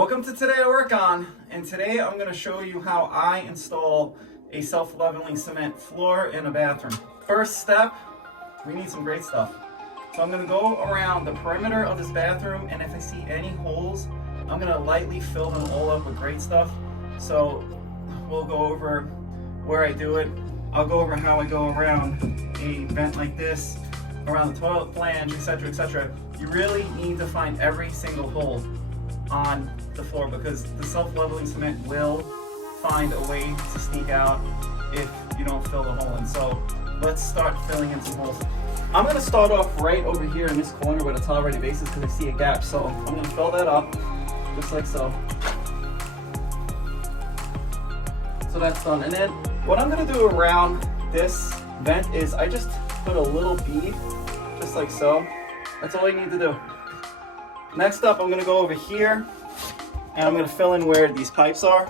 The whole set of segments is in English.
Welcome to Today I Work On, and today I'm going to show you how I install a self-leveling cement floor in a bathroom. First step, we need some great stuff. So I'm going to go around the perimeter of this bathroom, and if I see any holes, I'm going to lightly fill them all up with great stuff. So we'll go over where I do it. I'll go over how I go around a vent like this, around the toilet flange, etc., etc. You really need to find every single hole on the floor because the self-leveling cement will find a way to sneak out if you don't fill the hole in. So let's start filling in some holes. I'm going to start off right over here in this corner where the tile ready base is because I see a gap. So I'm going to fill that up just like so. So that's done. And then what I'm going to do around this vent is I just put a little bead just like so. That's all you need to do. Next up, I'm going to go over here and I'm going to fill in where these pipes are.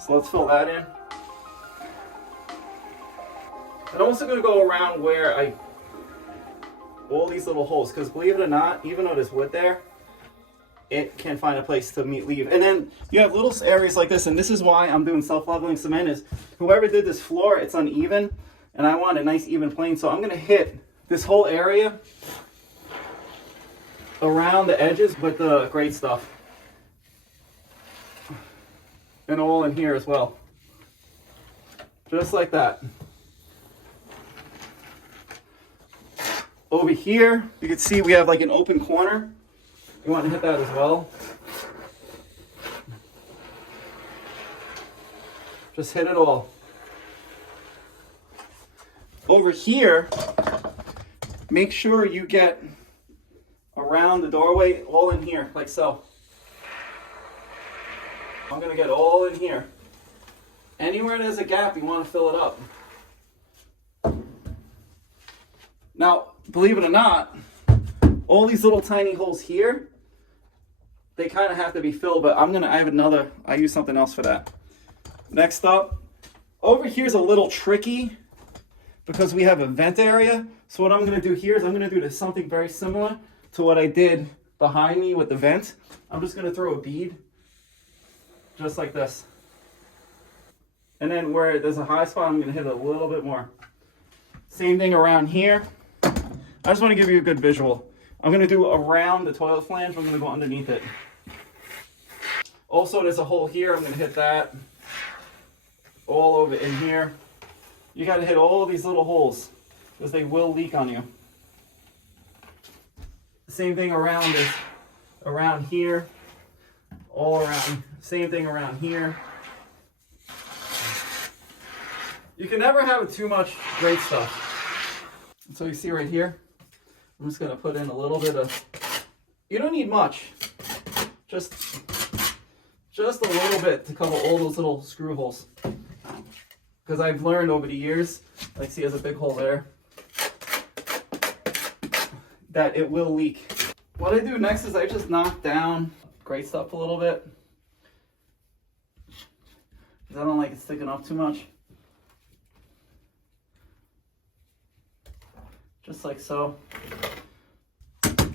So let's fill that in. And I'm also going to go around where all these little holes, because believe it or not, even though there's wood there, it can find a place to leave. And then you have little areas like this, and this is why I'm doing self-leveling cement, is whoever did this floor, it's uneven, and I want a nice even plane. So I'm going to hit this whole area around the edges with the great stuff. And all in here as well. Just like that. Over here, you can see we have like an open corner. You want to hit that as well. Just hit it all. Over here, make sure you get around the doorway, all in here, like so. I'm going to get all in here. Anywhere there's a gap, you want to fill it up. Now, believe it or not, all these little tiny holes here, they kind of have to be filled, but I use something else for that. Next up, over here's a little tricky because we have a vent area. So what I'm going to do here is I'm going to do something very similar to what I did behind me with the vent. I'm just going to throw a bead just like this. And then where there's a high spot, I'm going to hit it a little bit more. Same thing around here. I just want to give you a good visual. I'm going to do around the toilet flange. I'm going to go underneath it. Also, there's a hole here. I'm going to hit that all over in here. You got to hit all of these little holes because they will leak on you. Same thing around here, all around. Same thing around here. You can never have too much great stuff. So you see right here, I'm just going to put in a little bit of, you don't need much, just a little bit to cover all those little screw holes. Because I've learned over the years, like see there's a big hole there, that it will leak. What I do next is I just knock down great stuff a little bit. Because I don't like it sticking up too much. Just like so.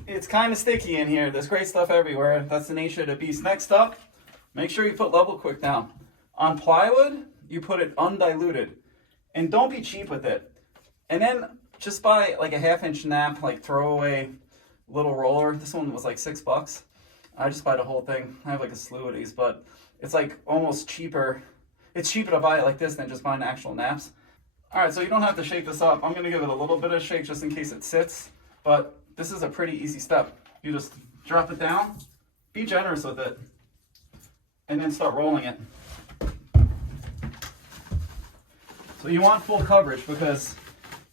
It's kind of sticky in here. There's great stuff everywhere. That's the nature of the beast. Next up, make sure you put level quick down. On plywood, you put it undiluted. And don't be cheap with it. And then just buy like a 1/2-inch nap, like throwaway little roller. This one was like $6. I just buy the whole thing. I have like a slew of these, but it's like almost cheaper. It's cheaper to buy it like this than just buying actual naps. All right, so you don't have to shake this up. I'm gonna give it a little bit of a shake just in case it sits, but this is a pretty easy step. You just drop it down, be generous with it, and then start rolling it. So you want full coverage because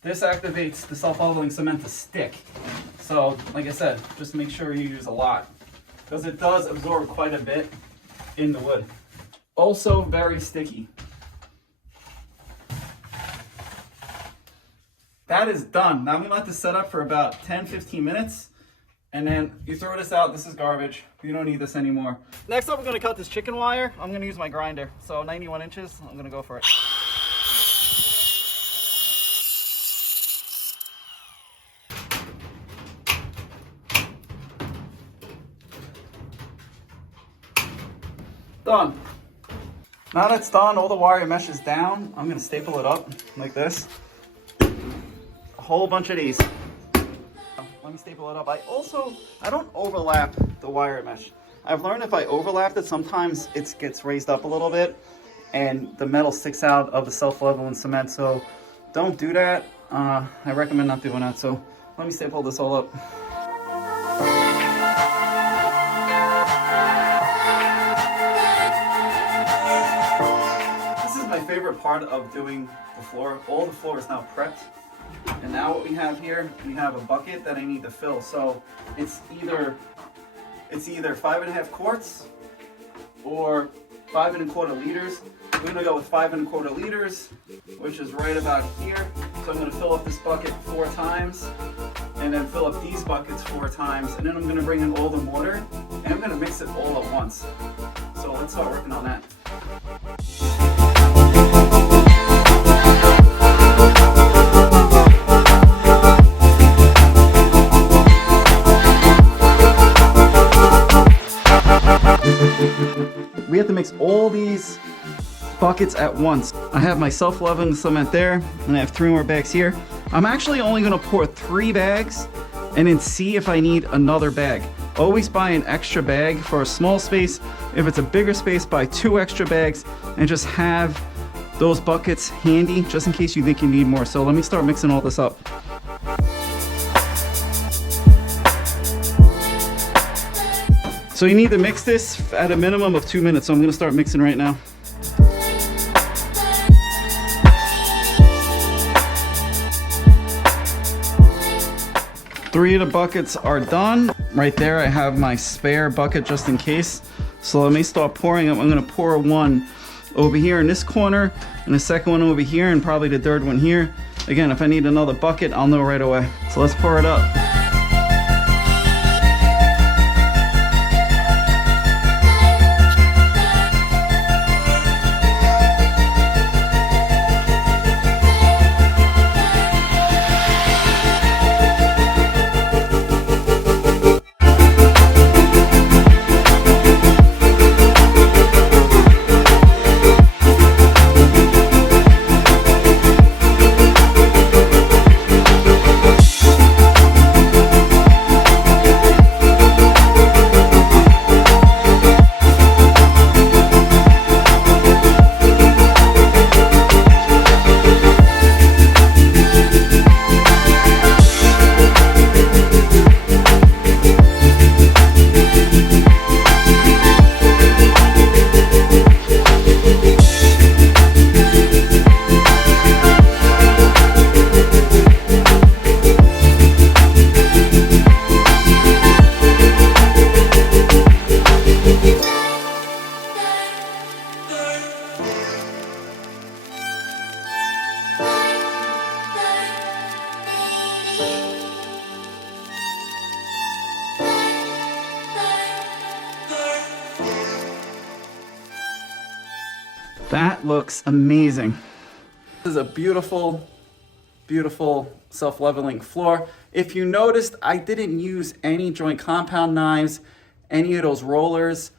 this activates the self-leveling cement to stick. So, like I said, just make sure you use a lot because it does absorb quite a bit in the wood. Also very sticky. That is done. Now I'm gonna let this set up for about 10-15 minutes and then you throw this out. This is garbage. You don't need this anymore. Next up, I'm gonna cut this chicken wire. I'm gonna use my grinder. So 91 inches, I'm gonna go for it. Done. Now that's done, all the wire mesh is down. I'm gonna staple it up like this. A whole bunch of these. Let me staple it up. I don't overlap the wire mesh. I've learned if I overlap it, sometimes it gets raised up a little bit and the metal sticks out of the self-leveling cement. So don't do that. I recommend not doing that. So let me staple this all up. This is my favorite part of doing the floor. All the floor is now prepped. And now what we have here, we have a bucket that I need to fill. So it's either 5.5 quarts or 5 1/4 liters. We're gonna go with 5 1/4 liters, which is right about here. So I'm gonna fill up this bucket 4 times and then fill up these buckets 4 times. And then I'm gonna bring in all the mortar and I'm gonna mix it all at once. So let's start working on that. We have to mix all these buckets at once. I have my self-leveling cement there, and I have 3 more bags here. I'm actually only gonna pour 3 bags and then see if I need another bag. Always buy an extra bag for a small space. If it's a bigger space, buy 2 extra bags and just have those buckets handy just in case you think you need more. So let me start mixing all this up. So you need to mix this at a minimum of 2 minutes. So I'm gonna start mixing right now. Three of the buckets are done. Right there, I have my spare bucket just in case. So let me start pouring them. I'm gonna pour one over here in this corner and the second one over here and probably the third one here. Again, if I need another bucket, I'll know right away. So let's pour it up. That looks amazing. This is a beautiful, beautiful self-leveling floor. If you noticed, I didn't use any joint compound knives, any of those rollers.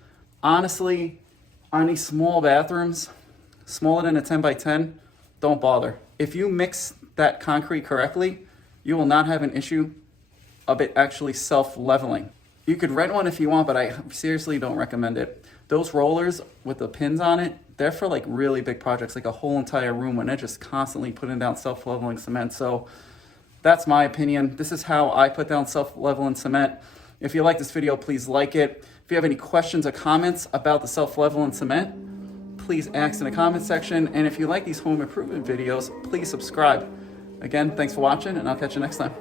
Honestly, on these small bathrooms, smaller than a 10 by 10, don't bother. If you mix that concrete correctly, you will not have an issue of it actually self-leveling. You could rent one if you want, but I seriously don't recommend it. Those rollers with the pins on it, they're for like really big projects, like a whole entire room when they're just constantly putting down self-leveling cement. So that's my opinion. This is how I put down self-leveling cement. If you like this video, please like it. If you have any questions or comments about the self-leveling cement, please ask in the comment section. And if you like these home improvement videos, please subscribe. Again, thanks for watching, and I'll catch you next time.